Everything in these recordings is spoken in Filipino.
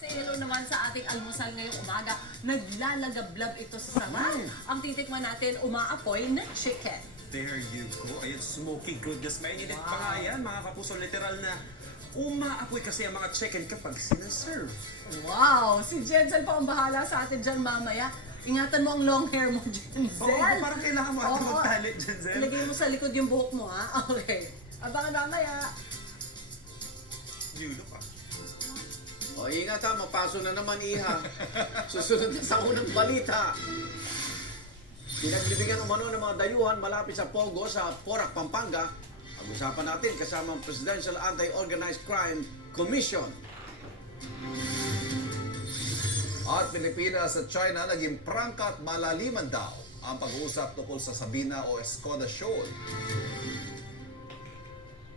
Hello naman sa ating almusal ngayong umaga. Naglalagablab ito sa sarap. Ang titikman natin, umaapoy na chicken. There you go. Ayan, smoky goodness. Mainit pa nga yan, mga kapuso. Literal na umaapoy kasi ang mga chicken kapag sinaserve. Wow! Si Jensen pa ang bahala sa atin dyan mamaya. Ingatan mo ang long hair mo, Jensen. Oo, parang kailangan mo ata Oo. magtalit, Jensen. Ilagay mo sa likod yung buhok mo, ha? Okay. Abangan mamaya. New look, ah. O ingat ha, mapaso na naman iha. Susunod na sa unang balita. Pinagbibigyan umano ng mga dayuhan malapit sa Pogo sa Porac, Pampanga. Pag-usapan natin kasama ang Presidential Anti-Organized Crime Commission. At Pilipinas at China naging prangka at malaliman daw ang pag-uusap tungkol sa Sabina o Escoda Shoal.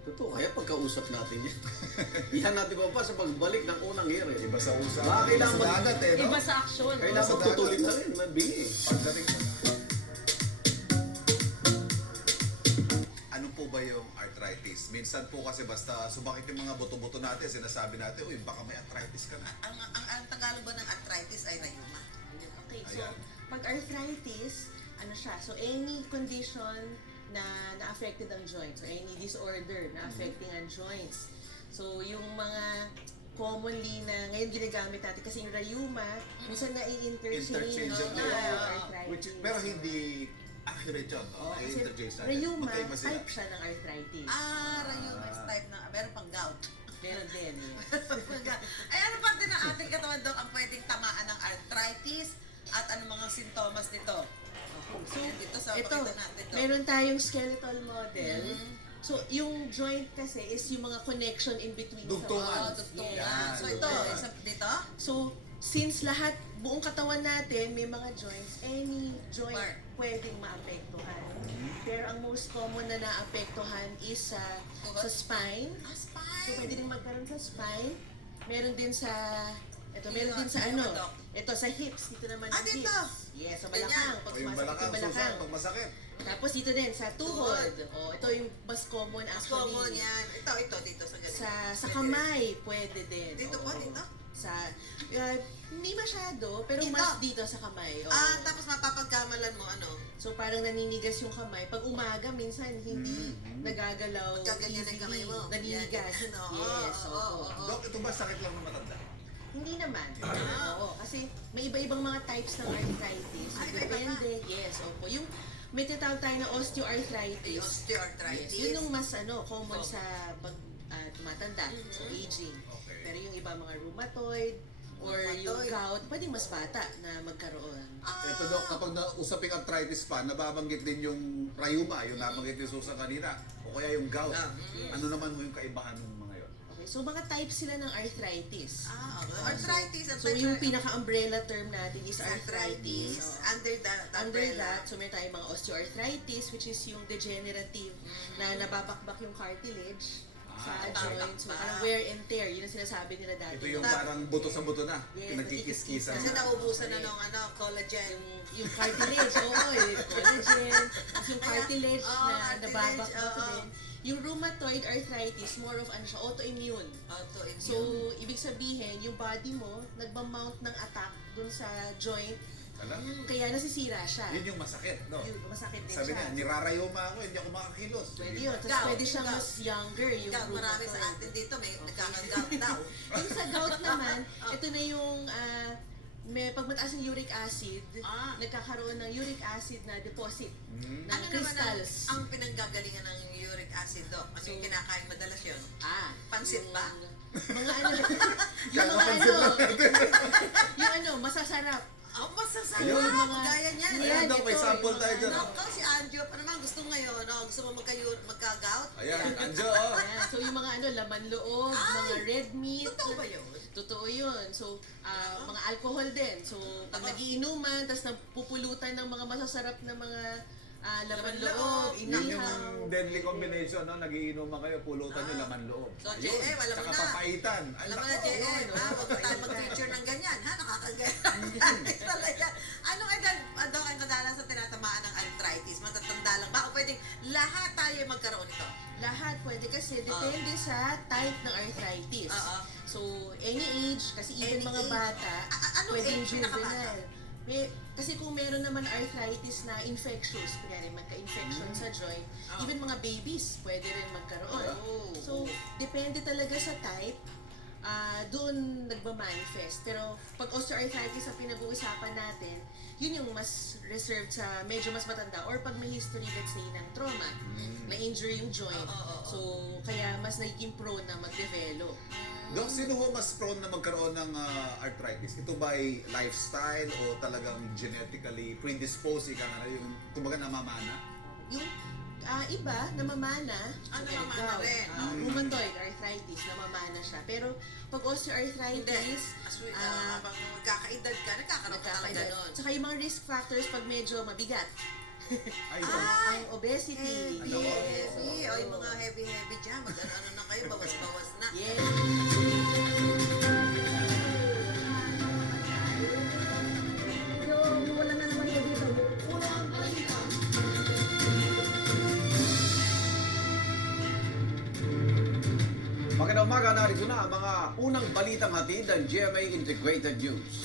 Totoo, kaya pagkausap natin yan. Yan natin pa sa pagbalik ng unang hearing. Iba sa usap, Bakit iba lang sa mag- dagat eh, no? Iba sa action. Kailangan Sa tutuloy dagat. na rin, mabili. Pagdating mo. Ano po ba yung arthritis? Minsan po kasi basta sumakit yung mga buto-buto natin, sinasabi natin, uy, baka may arthritis ka na. Ang Tagalog ba ng arthritis ay rayuma? Okay, so Ayan. pag arthritis, ano siya? So any condition na na-affected ang joints or any disorder na affecting ang joints. So yung mga commonly na ngayon ginagamit natin kasi yung rayuma, minsan na-i-interchange Interchangeable. arthritis. Which, pero hindi accurate yun. No? Oo, kasi I-interchange natin. rayuma, Magkaiba sila. type siya ng arthritis. Rayuma is type na, meron pang gout. Meron din, yes. Ay, ano parte ng ating katawan daw ang pwedeng tamaan ng arthritis at ano mga sintomas nito? So, Dito sa ito, pakita natin to. meron tayong skeletal model. So, yung joint kasi is yung mga connection in between Dugtungan. Dugtungan. Yan. So ito, dito? So, since lahat, buong katawan natin, may mga joints, any joint Part. pwedeng maapektuhan. Pero ang most common na naapektuhan is sa spine. Spine. So, pwede rin magkaroon sa spine. Meron din sa, meron Dito, din sa dito, ano, Doc. ito sa hips, dito naman Ah, yung dito. hips. Yes, sa Ganyan. balakang, pag O yung sumasakit balakang, yung balakang. susan, pag masakit. Tapos dito din, sa tuhod. O, ito yung mas common Mas actually. common yan. Ito, dito sa ganito. Sa kamay, pwede din. Dito po, Oo. dito? Hindi masyado, pero Dito? mas dito sa kamay. Oo. Tapos mapapagkamalan mo, ano? So parang naninigas yung kamay. Pag umaga, minsan hindi nagagalaw. Magkaganyan ang kamay mo. Naninigas. Yan, oo, Yes, oo, oo. oo. Dok, ito ba sakit lang ng matanda? Hindi naman. Oo, kasi may iba-ibang mga types ng arthritis. Ay, iba-iba Depende. Yes, opo. Yung may tinatawag tayo na Ay, osteoarthritis. osteoarthritis. Yes, yun yung mas common Oh. sa pag tumatanda, so aging. Okay. Pero yung iba mga rheumatoid or yung Rheumatoid. gout, pwedeng mas bata na magkaroon. Ito Dok, kapag nausaping arthritis pa, nababanggit din yung rayuma, yung nabanggit ni Susan kanina, o kaya yung gout. Ano naman mo yung kaibahan ng mga yun? Okay, so mga types sila ng arthritis. Okay. Arthritis. So yung pinaka-umbrella term natin is arthritis. arthritis. Oo. Under that Under umbrella. that, so meron tayong mga osteoarthritis, which is yung degenerative na nababakbak yung cartilage sa joint. So parang wear and tear, yun ang sinasabi nila dati. Ito yung parang buto sa buto na, Yes, pinagkikiskisan Kasi na. naubusan na ng collagen. Yung cartilage, oo, yung collagen, tapos yung cartilage Oo, na cartilage, nababak oo. din. Yung rheumatoid arthritis, more of ano siya, autoimmune. Autoimmune. So, ibig sabihin, yung body mo, nagmamount ng attack dun sa joint, Alam? kaya nasisira siya. Yun yung masakit, no? Yun, masakit din Sabi siya. niya, nirarayuma ako, hindi ako makakilos. Pwede yun. Tapos Gout, pwede siyang gout. mas younger, yung Gout, marami sa rheumatoid. atin dito may nagkakagout daw. Yung sa gout naman, ito na yung pag mataas yung uric acid, nagkakaroon ng uric acid na deposit ng Ano naman crystals. ang pinanggagalingan ng uric acid, Doc? Ano yung kinakain madalas yun? Pansit yung ba? Mga ano, yung Kaya mga pansin ano, lang. yung ano, masasarap. Masasarap! Yung mga- Gaya niyan. Ayan, Ayan, Dok, may ito, sample yung tayo mga dyan. ano. Nako, si Anjo pa naman gusto ngayon. Gusto mo magka-gout? Ayan, Anjo, oh. Ayan, so yung mga ano, laman loob, mga red meat. Totoo ba yun? Totoo yun. So, mga alcohol din. So, pag nagiinuman, tapos nagpupulutan ng mga masasarap na mga laman loob, Yun inihaw. yung deadly combination, no? Nagiinuman kayo, pulutan nyo laman loob. So, Ayun. JM, alam mo Tsaka na. papaitan. Ay, Alam mo na, nako, JM, yun, huwag mo tayo mag-feature ng ganyan, ha? Nakakagaya. Talaga. Anong edad, Doc, ang kadalas sa tinatamaan ng arthritis? Matatanda lang ba? O pwedeng lahat tayo magkaroon nito? Lahat pwede kasi depende sa type ng arthritis. Oo. So, any age, kasi even Any mga age. bata, Anong pwedeng age pinakabata? juvenile. Kasi kung meron naman arthritis na infectious, kunyari magka-infection sa joint, even mga babies pwede rin magkaroon. Oh. So, depende talaga sa type, doon nagmamanifest. Pero pag osteoarthritis ang pinag-uusapan natin, yun yung mas reserved sa medyo mas matanda or pag may history, let's say, ng trauma, na-injury yung joint. So, kaya mas nagiging prone na mag-develop. Dok, sino ho mas prone na magkaroon ng arthritis? Ito ba ay lifestyle o talagang genetically predisposed, ika nga yung kumbaga namamana? Yung iba, namamana. namamana rin. Rheumatoid arthritis, namamana siya. Pero pag osteoarthritis, Habang magkakaedad ka, nagkakaroon ka talaga nun. Tsaka yung mga risk factors pag medyo mabigat. Ay, Ang obesity. Heavy. O yung mga heavy dyan. Mag-ano na kayo, bawas-bawas na. Yes. Magandang umaga, narito na ang mga unang balitang hatid ng GMA Integrated News.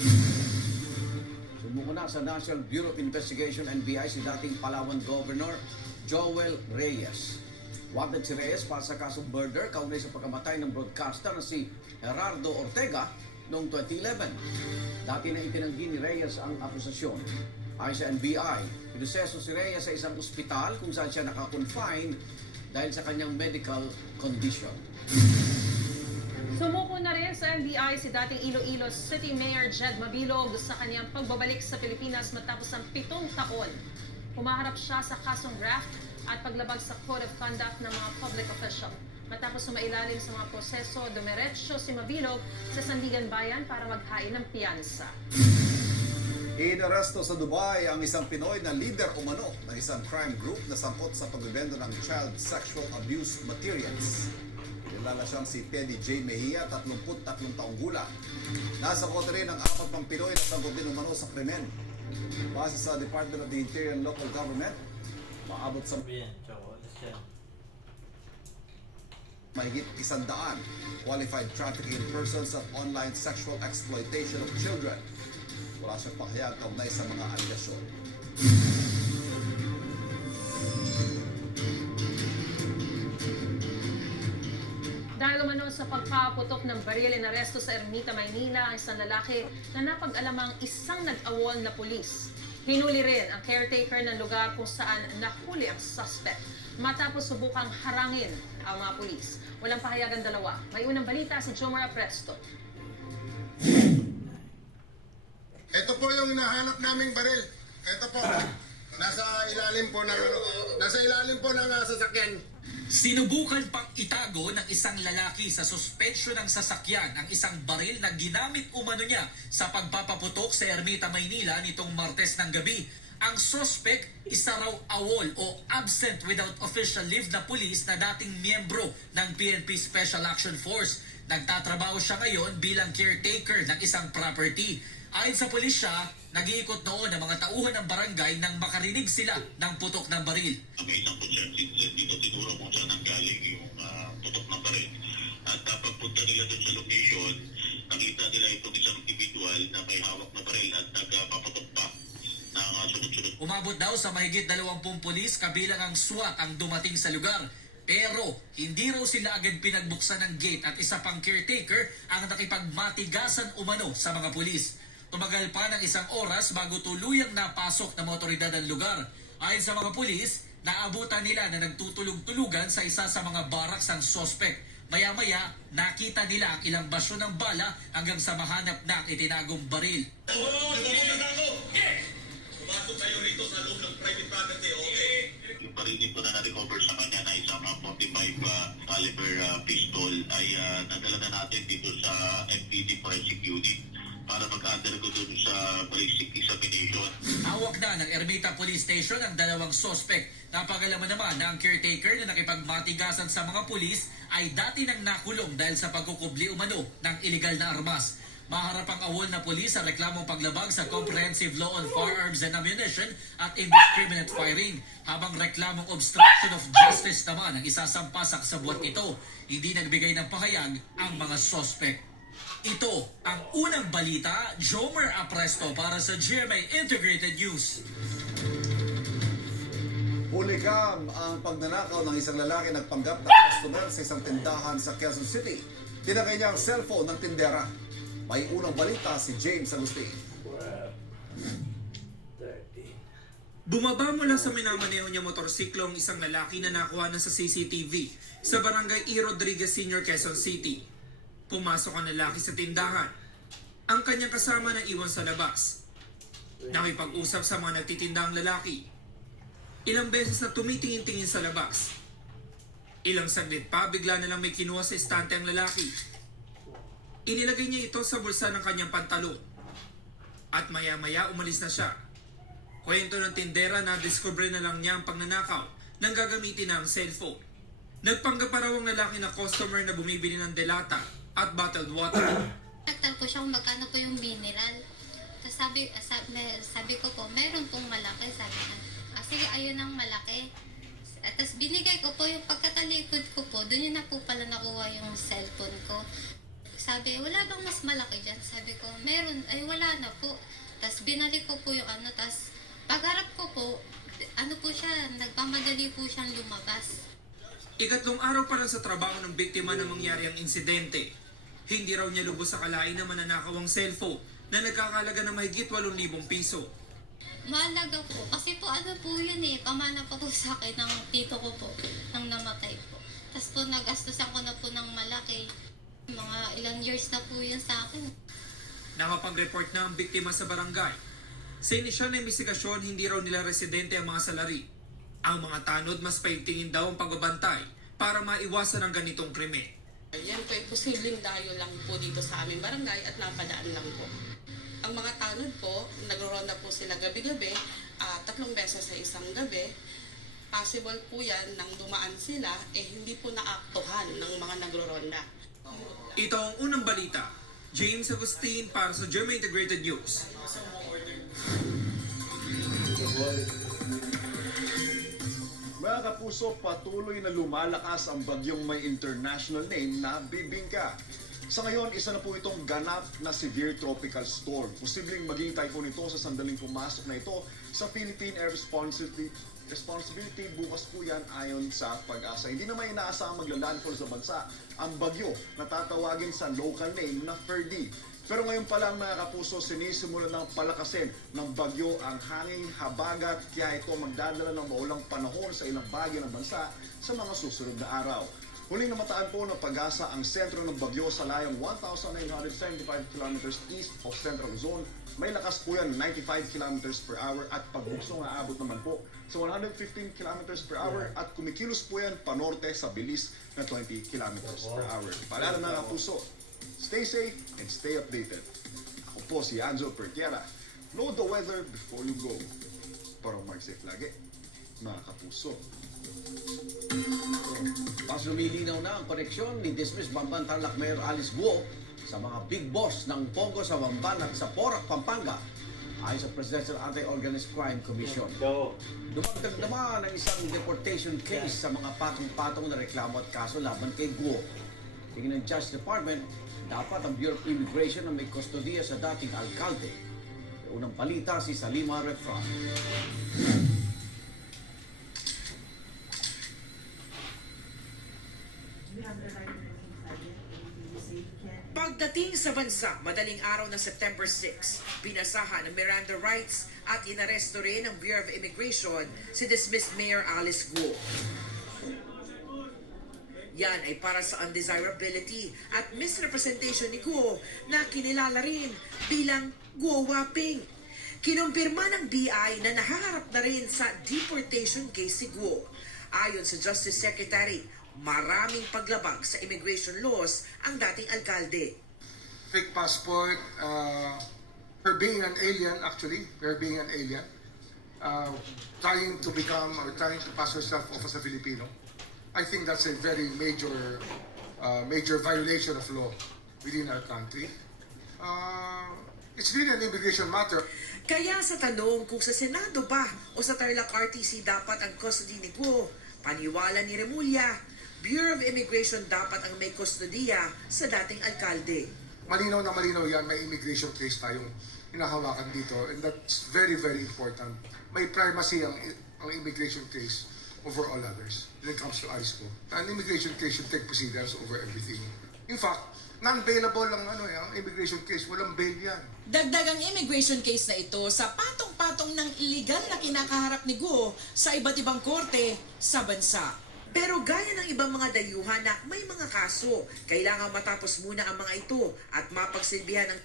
Sumuko na sa National Bureau of Investigation NBI si dating Palawan Governor Joel Reyes. Wanted si Reyes para sa kasong murder kaugnay sa pagkamatay ng broadcaster na si Gerardo Ortega noong 2011. Dati na itinanggi ni Reyes ang akusasyon. Ayon sa NBI, pinuseso si Reyes sa isang ospital kung saan siya nakakonfine dahil sa kanyang medical condition. Sumuko na rin sa NBI si dating Iloilo City Mayor Jed Mabilog sa kanyang pagbabalik sa Pilipinas matapos ng 7 taon. Humaharap siya sa kasong graft at paglabag sa Code of Conduct ng mga public official. Matapos sumailalim sa mga proseso, dumiretso si Mabilog sa Sandigan Bayan para maghain ng piyansa. Inaresto sa Dubai ang isang Pinoy na leader umano ng isang crime group na sangkot sa pagbebenta ng child sexual abuse materials. Kilala siyang si Teddy J. Mejia, 33 taong gulang. Nasa kote rin ang 4 pang Pinoy na sangkot din umano sa krimen. Base sa Department of the Interior and Local Government, maabot sa mahigit 100 qualified trafficking persons at online sexual exploitation of children. Wala siyang pahayag kaugnay sa mga aligasyon. Dahil umano sa pagpaputok ng baril, inaresto sa Ermita, Maynila ang isang lalaki na napag-alamang isang nag-awol na pulis. Hinuli rin ang caretaker ng lugar kung saan nahuli ang suspect matapos subukang harangin ang mga pulis. Walang pahayag ang dalawa. May unang balita si Jomar Presto. Ito po yung hinahanap naming baril. Ito po. Nasa ilalim po ng sasakyan. Sinubukan pang itago ng isang lalaki sa suspensyon ng sasakyan ang isang baril na ginamit umano niya sa pagpapaputok sa Ermita, Maynila nitong Martes ng gabi. Ang suspect, isa raw awol o absent without official leave na pulis na dating miyembro ng PNP Special Action Force. Nagtatrabaho siya ngayon bilang caretaker ng isang property. Ayon sa pulisya, nag-iikot noon ang mga tauhan ng barangay nang makarinig sila ng putok ng baril. May isang conservative dito tinuro kung saan nanggaling yung putok ng baril. At pagpunta nila doon sa location, nakita nila itong isang individual na may hawak na baril at nagpapatok pa ng sunod-sunod. Umabot daw sa mahigit 20 pulis kabilang ang SWAT ang dumating sa lugar. Pero hindi raw sila agad pinagbuksan ng gate at isa pang caretaker ang nakipagmatigasan umano sa mga pulis. Tumagal pa ng 1 oras bago tuluyang napasok ng mga otoridad ang lugar. Ayon sa mga pulis, naabutan nila na nagtutulog-tulugan sa isa sa mga baraks ng suspect. Maya-maya, nakita nila ang ilang basyo ng bala hanggang sa mahanap na ang itinagong baril. Pumasok kayo rito sa loob ng private property, okay? Yung baril ko na na-recover sa kanya na isang 45 caliber pistol ay nadala na natin dito sa MPD Forensic Unit para mag-undergo dun sa ballistic examination. Hawak na ng Ermita Police Station ang 2 suspect. Napag-alaman naman na ang caretaker na nakipagmatigasan sa mga pulis ay dati nang nakulong dahil sa pagkukubli umano ng iligal na armas. Maharap ang awol na pulis sa reklamong paglabag sa Comprehensive Law on Firearms and Ammunition at Indiscriminate Firing, habang reklamong obstruction of justice naman ang isasampa sa kasabwat nito. Hindi nagbigay ng pahayag ang mga sospek. Ito ang unang balita. Jomer Apresto para sa GMA Integrated News. Huligam ang pagnanakaw ng isang lalaki nagpanggap na customer sa isang tindahan sa Quezon City. Tinakay niya ang cellphone ng tindera. May unang balita si James Agustin. Bumaba mula sa minamaneho niya motorsiklo ang isang lalaki na nakuha na sa CCTV sa barangay E. Rodriguez Senior, Quezon City. Pumasok ang lalaki sa tindahan. Ang kanyang kasama na iwan sa labas. Nakipag-usap sa mga nagtitinda ang lalaki. Ilang beses na tumitingin-tingin sa labas. Ilang saglit pa, bigla na lang may kinuha sa estante ang lalaki. Inilagay niya ito sa bulsa ng kanyang pantalon. At maya-maya umalis na siya. Kwento ng tindera na discover na lang niya ang pagnanakaw nang gagamitin na ang cellphone. Nagpanggap pa raw ang lalaki na customer na bumibili ng delata at bottled water. Nagtanong ko siya kung magkano po yung mineral. Tapos sabi ko po, meron pong malaki. Sabi niya, sige, ayun ang malaki. Tapos binigay ko po yung pagkatalikod ko po, doon yun na po pala nakuha yung cellphone ko. Sabi, wala bang mas malaki dyan? Sabi ko, meron. Ay, wala na po. Tapos binalik ko po yung ano. Tapos pagharap ko po, ano po siya, nagpamadali po siyang lumabas. Ikatlong araw pa lang sa trabaho ng biktima na mangyari ang insidente. Hindi raw niya lubos sa kalain na mananakaw ang cellphone na nagkakalaga ng mahigit 8,000 piso. Mahalaga po. Kasi po ano po yun eh. Pamana pa po sa akin ng tito ko po. Nang namatay po. Tapos po nagastusan ko na po ng malaki. Mga ilang years na po yun sa akin. Nakapag-report na ang biktima sa barangay. Sa inisyal na investigasyon, hindi raw nila residente ang mga salari. Ang mga tanod mas paigtingin daw ang pagbabantay para maiwasan ang ganitong krimen. Yan po ay posibleng dayo lang po dito sa aming barangay at napadaan lang po. Ang mga tanod po, nagro-ronda po sila gabi-gabi, 3 beses sa isang gabi. Possible po yan nang dumaan sila, hindi po naaktuhan ng mga nagro-ronda. Ito ang unang balita. James Agustin para sa GMA Integrated News. Mga kapuso, patuloy na lumalakas ang bagyong may international name na Bibingka. Sa ngayon, isa na po itong ganap na severe tropical storm. Posibleng maging typhoon ito sa sandaling pumasok na ito sa Philippine Air Responsibility. Bukas po yan ayon sa Pag-asa. Hindi naman inaasahang magla-landfall sa bansa ang bagyo na tatawagin sa local name na Ferdy. Pero ngayon pa lang mga kapuso, sinisimulan ng palakasin ng bagyo ang hanging habagat, kaya ito magdadala ng maulang panahon sa ilang bahagi ng bansa sa mga susunod na araw. Huling namataan po ng Pag-asa ang sentro ng bagyo sa layong 1,975 km east of Central Luzon. May lakas po yan 95 km per hour at pagbugso nga abot naman po sa 115 km per hour at kumikilos po yan panorte sa bilis na 20 km per hour. Paalala mga kapuso, stay safe and stay updated. Ako po si Anjo Pertiera. Know the weather before you go. Para mag-safe lagi, mga kapuso. Mas lumilinaw na ang koneksyon ni Dismiss Bamban Tarlac Mayor Alice Guo sa mga big boss ng Pogo sa Bamban at sa Porac, Pampanga ayon sa Presidential Anti-Organized Crime Commission. Dumagdag naman ang isang deportation case sa mga patong-patong na reklamo at kaso laban kay Guo. Tingin ng Justice Department, dapat ang Bureau of Immigration na may kustodiya sa dating alkalde. Unang balita si Salima Refran. Pagdating sa bansa, madaling araw ng September 6, pinasahan ang Miranda rights at inaresto rin ng Bureau of Immigration si dismissed Mayor Alice Guo. Yan ay para sa undesirability at misrepresentation ni Guo na kinilala rin bilang Guo Waping. Kinumpirma ng BI na nahaharap na rin sa deportation case si Guo. Ayon sa Justice Secretary, maraming paglabag sa immigration laws ang dating alkalde. Fake passport, her being an alien actually, her being an alien, trying to become or trying to pass herself off as a Filipino. I think that's a very major violation of law within our country. It's really an immigration matter. Kaya sa tanong kung sa Senado ba o sa Tarlac RTC dapat ang custody ni Guo, paniwala ni Remulla, Bureau of Immigration dapat ang may kustodiya sa dating alkalde. Malinaw na malinaw yan, may immigration case tayong hinahawakan dito, and that's very, very important. May primacy ang immigration case over all others when it comes to ISCO. An immigration case should take precedence over everything. In fact, non-bailable lang ang immigration case, walang bail yan. Dagdag ang immigration case na ito sa patong-patong ng iligal na kinakaharap ni Guo sa iba't ibang korte sa bansa. Pero gaya ng ibang mga dayuhan na may mga kaso, kailangan matapos muna ang mga ito at mapagsilbihan ng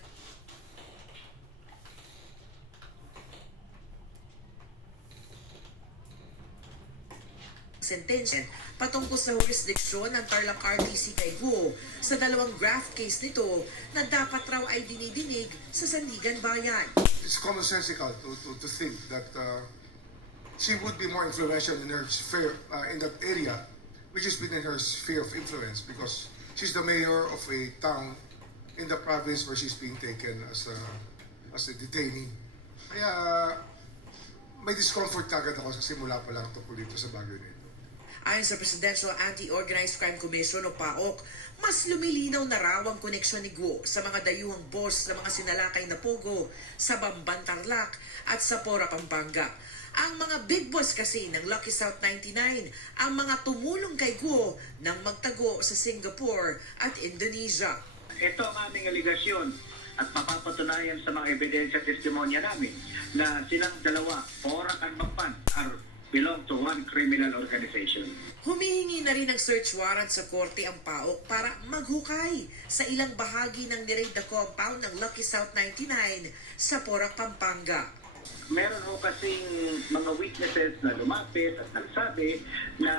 sentensya patungkol sa jurisdiksyon ng Tarlac RTC kay Guo sa dalawang graft case nito na dapat raw ay dinidinig sa Sandigan Bayan. It's commonsensical to think that she would be more influential in her sphere, in that area, which is within her sphere of influence, because she's the mayor of a town in the province where she's being taken as a detainee. Kaya may discomfort kagad ako sa simula pa lang tungkol dito sa bagay nito. Ayon sa Presidential Anti-Organized Crime Commission o PAOK, mas lumilinaw na raw ang koneksyon ni Guo sa mga dayuhang boss ng mga sinalakay na pogo sa Bamban, Tarlac at sa Pora, Pampanga. Ang mga big boss kasi ng Lucky South 99 ang mga tumulong kay Guo nang magtago sa Singapore at Indonesia. Ito ang aming aligasyon at mapapatunayan sa mga ebidensya at testimonya namin na silang dalawa, Porac at Bamban, are belong to one criminal organization. Humihingi na rin ng search warrant sa korte ang PAOK para maghukay sa ilang bahagi ng niraid na compound ng Lucky South 99 sa Porac, Pampanga. Meron ho kasing mga witnesses na lumapit at nagsabi na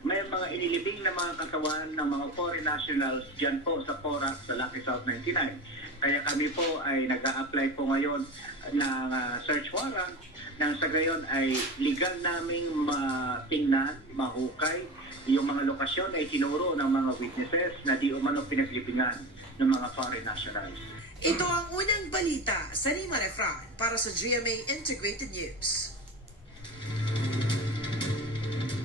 may mga inilibing na mga katawan ng mga foreign nationals dyan po sa Porac sa Lucky South 99. Kaya kami po ay nag-a-apply po ngayon ng search warrant nang sa gayon ay legal naming matingnan, mahukay yung mga lokasyon ay tinuro ng mga witnesses na di umano pinaglibingan ng mga foreign nationals. Ito ang unang balita sa Nima Refran para sa GMA Integrated News.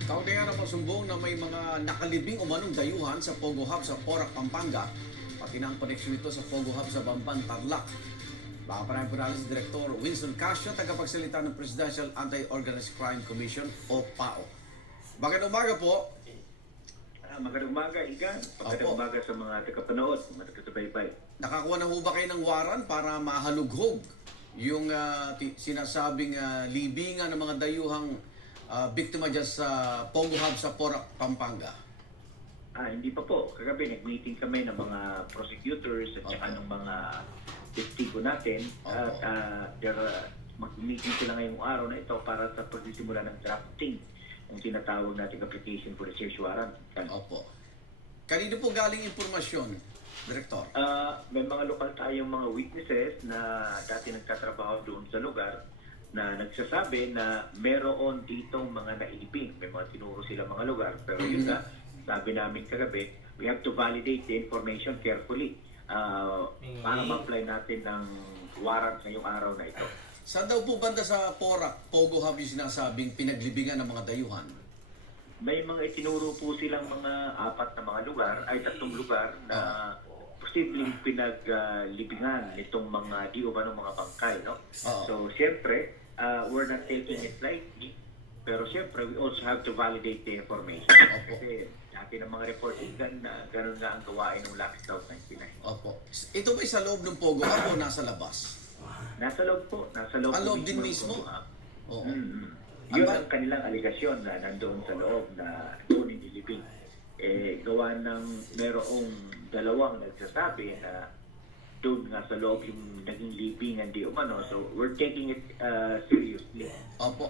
Kaunti nga na pasumbong na may mga nakalibing umanong dayuhan sa Pogo Hub sa Porac, Pampanga, pati na ang koneksyon nito sa Pogo Hub sa Bamban, Tarlac. Baka pa rin po natin si Director Winston Casio, tagapagsalita ng Presidential Anti-Organized Crime Commission o PAO. Magandang umaga po. Magandang umaga, Igan. Magandang umaga sa mga tagapanood, mga taga-subaybay. Nakakuha na ho ba kayo ng waran para mahalughog yung sinasabing libingan ng mga dayuhang biktima dyan sa Pogo Hub sa Porac, Pampanga? Hindi pa po. Kagabi nag-meeting kami ng mga prosecutors at saka ng mga testigo natin. At mag-meeting sila ngayong araw na ito para sa pagsisimula ng drafting ng tinatawag nating application for a search warrant. Opo. Kanino po galing impormasyon, Director? May mga lokal tayong mga witnesses na dati nagtatrabaho doon sa lugar na nagsasabi na meron ditong mga nailibing. May mga tinuro sila mga lugar. Pero yun nga, sabi namin kagabi, we have to validate the information carefully para ma-apply natin ng warrant ngayong araw na ito. Saan daw po banda sa Porac, Pogo Hub yung sinasabing pinaglibingan ng mga dayuhan? May mga itinuro po silang mga apat na mga lugar, ay 3 lugar na posibleng pinaglibingan nitong mga di umano mga bangkay, no? So, siyempre, we're not taking it lightly, pero siyempre, we also have to validate the information. Kasi dati ng mga reporting na gano'n nga ang gawain ng Lucky South 99. Opo. Ito ba sa loob ng Pogo Hub o nasa labas? Nasa loob po. Nasa loob, loob din mismo? Oo. Yun ang kanilang aligasyon na nandoon sa loob na doon inilibing. Gawa ng merong dalawang nagsasabi na doon nga sa loob yung naging libingan di umano. So, we're taking it seriously. Opo.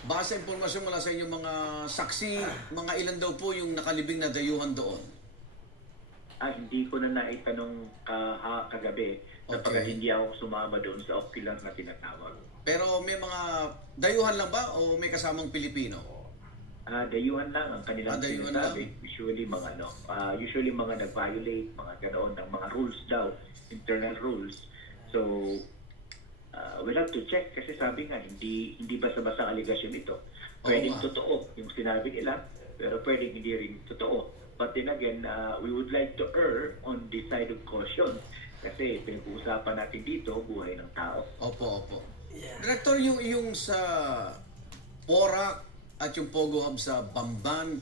Base sa impormasyon mula sa inyong mga saksi, mga ilan daw po yung nakalibing na dayuhan doon? Hindi ko na naitanong kagabi sapagkat hindi ako sumama doon sa ocular na tinatawag. Pero may mga dayuhan lang ba o may kasamang Pilipino? Dayuhan lang ang kanilang sinasabi. Usually mga nag-violate, mga ganoon ng mga rules daw internal rules. So, we'll have to check kasi sabi nga, hindi basta-basta aligasyon ito. Pwedeng totoo yung sinabi nila, pero pwedeng hindi rin totoo. But then again, we would like to err on the side of caution kasi pinag-uusapan natin dito, buhay ng tao. Opo. Director, yung sa Porac at yung Pogo Hub sa Bamban,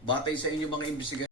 batay sa inyong mga investigasyon,